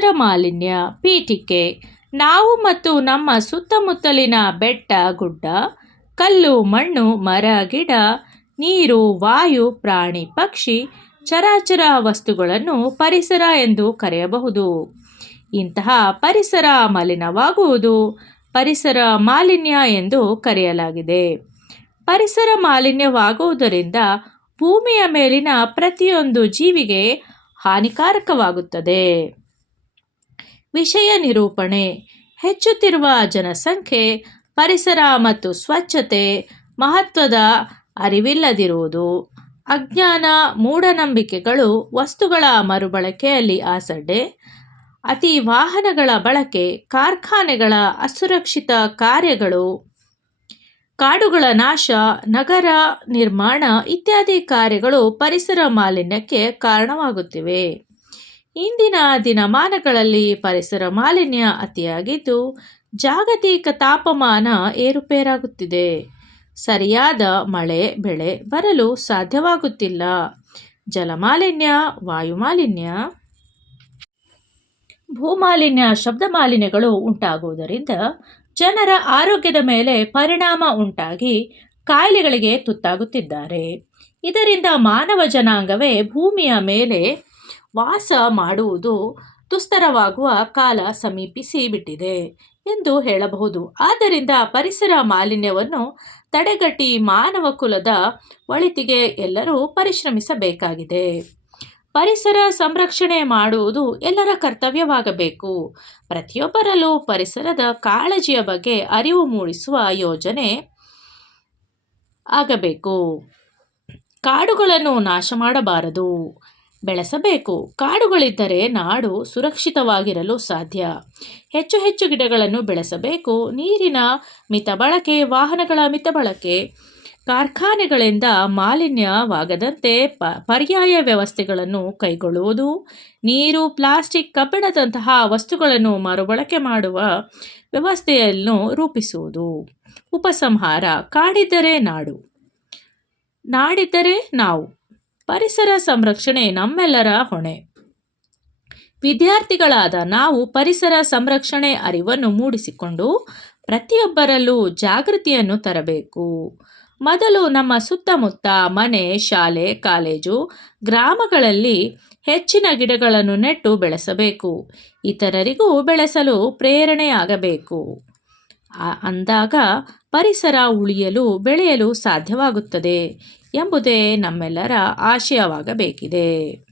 ಪರಿಸರ ಮಾಲಿನ್ಯ ಪೀಠಿಕೆ. ನಾವು ಮತ್ತು ನಮ್ಮ ಸುತ್ತಮುತ್ತಲಿನ ಬೆಟ್ಟ ಗುಡ್ಡ, ಕಲ್ಲು ಮಣ್ಣು, ಮರ ಗಿಡ, ನೀರು, ವಾಯು, ಪ್ರಾಣಿ ಪಕ್ಷಿ, ಚರಾಚರ ವಸ್ತುಗಳನ್ನು ಪರಿಸರ ಎಂದು ಕರೆಯಬಹುದು. ಇಂತಹ ಪರಿಸರ ಮಲಿನವಾಗುವುದು ಪರಿಸರ ಮಾಲಿನ್ಯ ಎಂದು ಕರೆಯಲಾಗಿದೆ. ಪರಿಸರ ಮಾಲಿನ್ಯವಾಗುವುದರಿಂದ ಭೂಮಿಯ ಮೇಲಿನ ಪ್ರತಿಯೊಂದು ಜೀವಿಗೆ ಹಾನಿಕಾರಕವಾಗುತ್ತದೆ. ವಿಷಯ ನಿರೂಪಣೆ. ಹೆಚ್ಚುತ್ತಿರುವ ಜನಸಂಖ್ಯೆ, ಪರಿಸರ ಮತ್ತು ಸ್ವಚ್ಛತೆ ಮಹತ್ವದ ಅರಿವಿಲ್ಲದಿರುವುದು, ಅಜ್ಞಾನ, ಮೂಢನಂಬಿಕೆಗಳು, ವಸ್ತುಗಳ ಮರುಬಳಕೆಯಲ್ಲಿ ಅಸಡ್ಡೆ, ಅತಿ ವಾಹನಗಳ ಬಳಕೆ, ಕಾರ್ಖಾನೆಗಳ ಅಸುರಕ್ಷಿತ ಕಾರ್ಯಗಳು, ಕಾಡುಗಳ ನಾಶ, ನಗರ ನಿರ್ಮಾಣ ಇತ್ಯಾದಿ ಕಾರ್ಯಗಳು ಪರಿಸರ ಮಾಲಿನ್ಯಕ್ಕೆ ಕಾರಣವಾಗುತ್ತಿವೆ. ಇಂದಿನ ದಿನಮಾನಗಳಲ್ಲಿ ಪರಿಸರ ಮಾಲಿನ್ಯ ಅತಿಯಾಗಿದ್ದು ಜಾಗತಿಕ ತಾಪಮಾನ ಏರುಪೇರಾಗುತ್ತಿದೆ. ಸರಿಯಾದ ಮಳೆ ಬೆಳೆ ಬರಲು ಸಾಧ್ಯವಾಗುತ್ತಿಲ್ಲ. ಜಲಮಾಲಿನ್ಯ, ವಾಯುಮಾಲಿನ್ಯ, ಭೂಮಾಲಿನ್ಯ, ಶಬ್ದ ಮಾಲಿನ್ಯಗಳು ಉಂಟಾಗುವುದರಿಂದ ಜನರ ಆರೋಗ್ಯದ ಮೇಲೆ ಪರಿಣಾಮ ಉಂಟಾಗಿ ಕಾಯಿಲೆಗಳಿಗೆ ತುತ್ತಾಗುತ್ತಿದ್ದಾರೆ. ಇದರಿಂದ ಮಾನವ ಜನಾಂಗವೇ ಭೂಮಿಯ ಮೇಲೆ ವಾಸ ಮಾಡುವುದು ದುಸ್ತರವಾಗುವ ಕಾಲ ಸಮೀಪಿಸಿ ಬಿಟ್ಟಿದೆ ಎಂದು ಹೇಳಬಹುದು. ಆದ್ದರಿಂದ ಪರಿಸರ ಮಾಲಿನ್ಯವನ್ನು ತಡೆಗಟ್ಟಿ ಮಾನವ ಕುಲದ ಒಳಿತಿಗೆ ಎಲ್ಲರೂ ಪರಿಶ್ರಮಿಸಬೇಕಾಗಿದೆ. ಪರಿಸರ ಸಂರಕ್ಷಣೆ ಮಾಡುವುದು ಎಲ್ಲರ ಕರ್ತವ್ಯವಾಗಬೇಕು. ಪ್ರತಿಯೊಬ್ಬರಲ್ಲೂ ಪರಿಸರದ ಕಾಳಜಿಯ ಬಗ್ಗೆ ಅರಿವು ಮೂಡಿಸುವ ಯೋಜನೆ ಆಗಬೇಕು. ಕಾಡುಗಳನ್ನು ನಾಶ ಮಾಡಬಾರದು, ಬೆಳೆಸಬೇಕು. ಕಾಡುಗಳಿದ್ದರೆ ನಾಡು ಸುರಕ್ಷಿತವಾಗಿರಲು ಸಾಧ್ಯ. ಹೆಚ್ಚು ಹೆಚ್ಚು ಗಿಡಗಳನ್ನು ಬೆಳೆಸಬೇಕು. ನೀರಿನ ಮಿತ ಬಳಕೆ, ವಾಹನಗಳ ಮಿತ ಬಳಕೆ, ಕಾರ್ಖಾನೆಗಳಿಂದ ಮಾಲಿನ್ಯವಾಗದಂತೆ ಪರ್ಯಾಯ ವ್ಯವಸ್ಥೆಗಳನ್ನು ಕೈಗೊಳ್ಳುವುದು, ನೀರು, ಪ್ಲಾಸ್ಟಿಕ್, ಕಬ್ಬಿಣದಂತಹ ವಸ್ತುಗಳನ್ನು ಮರುಬಳಕೆ ಮಾಡುವ ವ್ಯವಸ್ಥೆಯನ್ನು ರೂಪಿಸುವುದು. ಉಪಸಂಹಾರ. ಕಾಡಿದ್ದರೆ ನಾಡು, ನಾಡಿದ್ದರೆ ನಾವು. ಪರಿಸರ ಸಂರಕ್ಷಣೆ ನಮ್ಮೆಲ್ಲರ ಹೊಣೆ. ವಿದ್ಯಾರ್ಥಿಗಳಾದ ನಾವು ಪರಿಸರ ಸಂರಕ್ಷಣೆ ಅರಿವನ್ನು ಮೂಡಿಸಿಕೊಂಡು ಪ್ರತಿಯೊಬ್ಬರಲ್ಲೂ ಜಾಗೃತಿಯನ್ನು ತರಬೇಕು. ಮೊದಲು ನಮ್ಮ ಸುತ್ತಮುತ್ತ, ಮನೆ, ಶಾಲೆ, ಕಾಲೇಜು, ಗ್ರಾಮಗಳಲ್ಲಿ ಹೆಚ್ಚಿನ ಗಿಡಗಳನ್ನು ನೆಟ್ಟು ಬೆಳೆಸಬೇಕು. ಇತರರಿಗೂ ಬೆಳೆಸಲು ಪ್ರೇರಣೆಯಾಗಬೇಕು. ಅಂದಾಗ ಪರಿಸರ ಉಳಿಯಲು ಬೆಳೆಯಲು ಸಾಧ್ಯವಾಗುತ್ತದೆ ಎಂಬುದೇ ನಮ್ಮೆಲ್ಲರ ಆಶಯವಾಗಬೇಕಿದೆ.